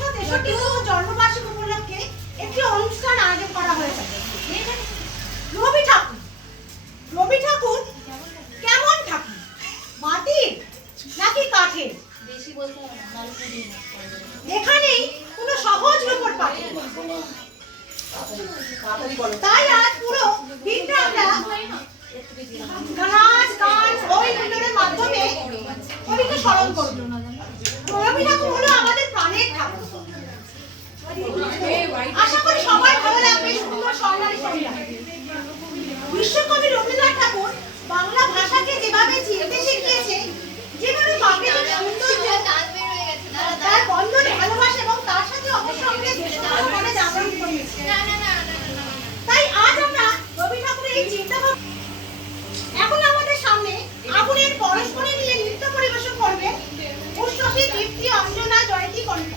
163তম জন্মবার্ষিকী উপলক্ষে একটি অনুষ্ঠান আয়োজন করা হয়েছে। রবি ঠাকুর, রবি ঠাকুর কেমন ঠাকুর, মাটির নাকি কাঠের? এখানেই কোনো সহজ রূপর পাঠে। তাই আজ পুরো দিনটা আমরা নাচ গান বই বিনোদনের মাধ্যমে কবিকে স্মরণ করব। রবি ঠাকুর হলো আমাদের প্রাণের ঠাকুর। আশা করি সবাই ভালো লাগবে সুন্দর স্বর্ণালী সন্ধ্যা। বিশ্বকবি রবীন্দ্রনাথ ঠাকুর বাংলা ভাষাকে যেভাবে চিনতে শিখিয়েছে, যেভাবে প্রাকৃতিক সৌন্দর্য, তার বন্ধন, ভালোবাসা এবং তার সাথে অপসঙ্গে দেশপ্রেমে জাগরণ করেছে। তাই আজ আমরা রবি ঠাকুরের এই চিন্তা ভাবনা। এখন আমাদের সামনে আগুনের পরস্পরে মিলে নৃত্য পরিবেশন করবে উচ্ছ্বাসী দীপ্তি, অঞ্জনা, জয়তী, কণ্ঠ।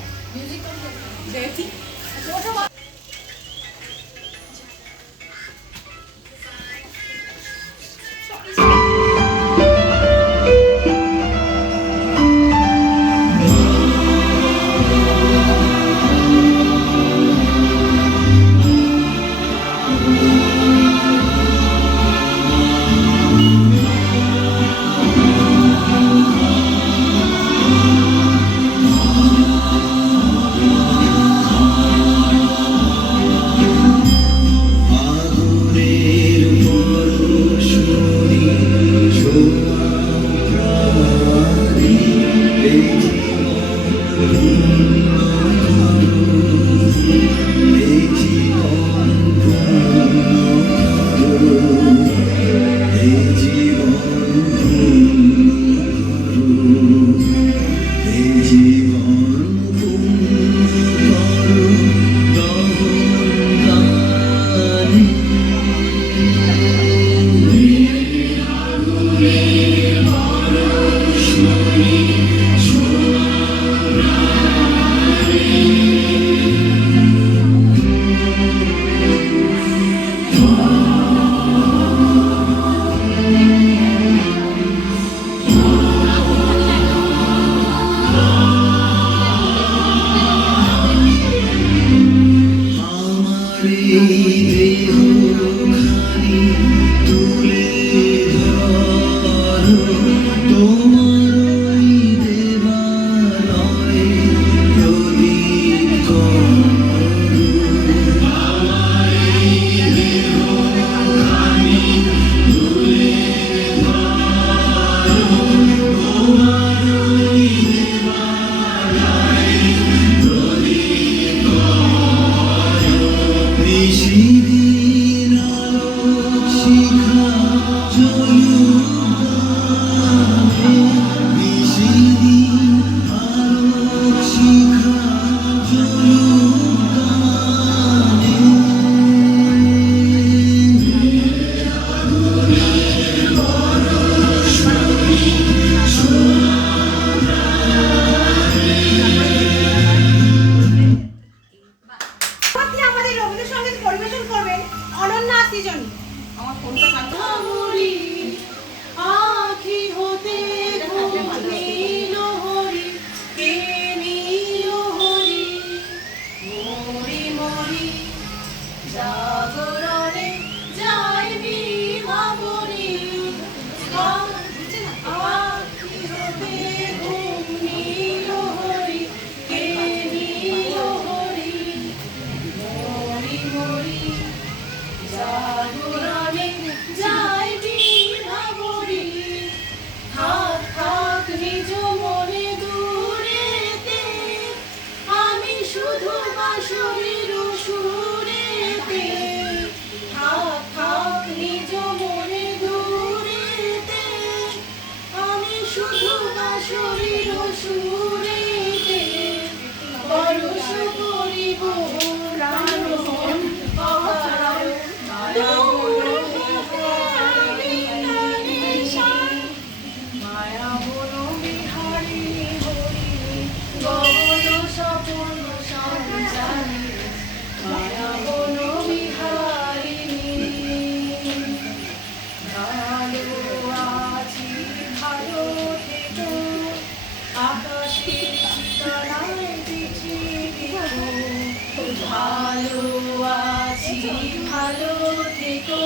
ভালো থেকো,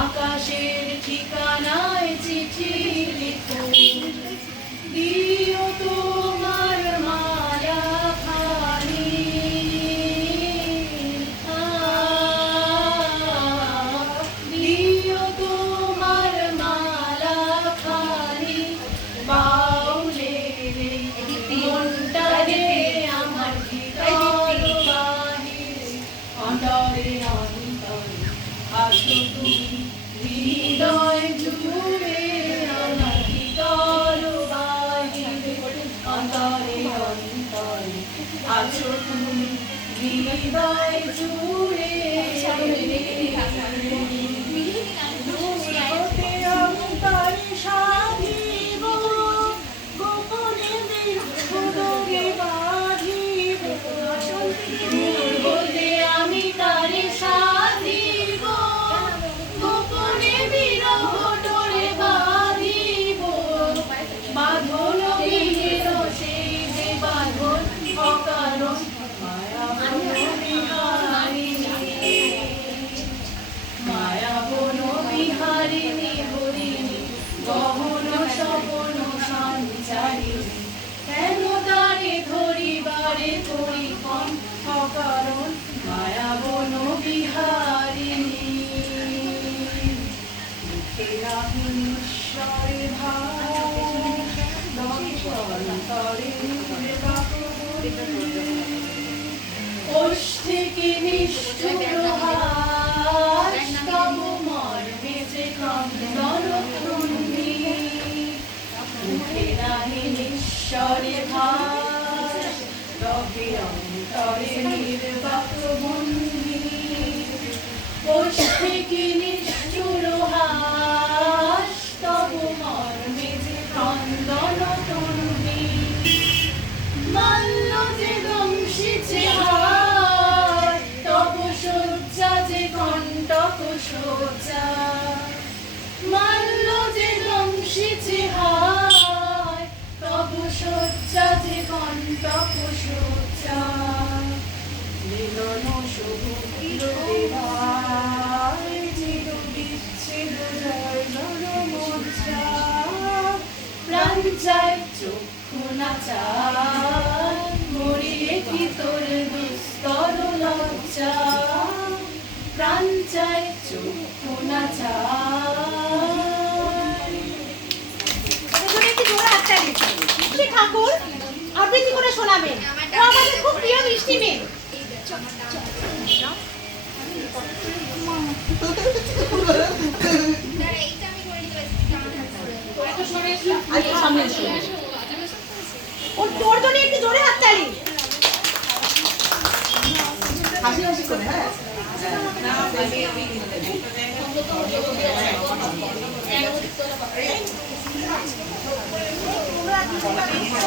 আকাশের ঠিকানায় চিঠি লিখো, দিও তোমার মালা খানি, দিও তোমার মালা খানি, বাউলে মনটা রে আমার ভিতর বাহিরে, অন্তরে অন্তরে আছো তুমি, হৃদয় জুড়ে আমার ভিতর বাহিরে, অন্তরে অন্তরে আছো তুমি, হৃদয় জুড়ে অন্তরে সাধিব, গোপনে বিরোধে বাঁধিব, বলতে আমি তারে সাধিব, গোপনে বিরোধে বাঁধিব, বাঁধন বিহের সেই যে বাঁধন অকারণ, মায়া বিহারিণী, মায়া বন বিহারিণী হরিণী, গহন স্বপন সঞ্চারিণী, কেন তারে ধরিবারে করি কম অকারণ, মায়া বন বিহারিণী, মুখে রাহি ঈশ্বরে ভাব, অন্তরে ওষ্ঠে কি নিষ্ঠুর হাস, তব মর্মে যে ক্রন্দন কুণ্ডি, মুখে নাহি নিঃস্বরে ভাস, তবে অন্তরে নির্বাক বন্দী, ওষ্ঠে কি নিষ্ঠুর হাস, তব মর্মে যে ক্রন্দন কুণ্ডি, মাল্য যে দংশিছে হায়, তব শয্যা যে কণ্টক শয্যা, মাল্য যে দংশিছে হায়, তব শয্যা যে কণ্টক শয্যা, মিলন শুভ বিরোধী চির বিচ্ছেদ জয় জনমজ্জা, প্রাণ চায় চক্ষু না চায়, মরিয়ে কি তোর দুস্তর লজ্জা, প্রাণ চায় চক্ষু না চায়। এখানে একটি জোড়া হাততালি। শ্রী ঠাকুর আবৃত্তি করে শোনাবেন, ও আমাদের খুব প্রিয় মিষ্টি মেয়ে। ওর তোর জন্য একটু জোরে হাততালি। হাসি হাসি করে, হ্যাঁ তোমরা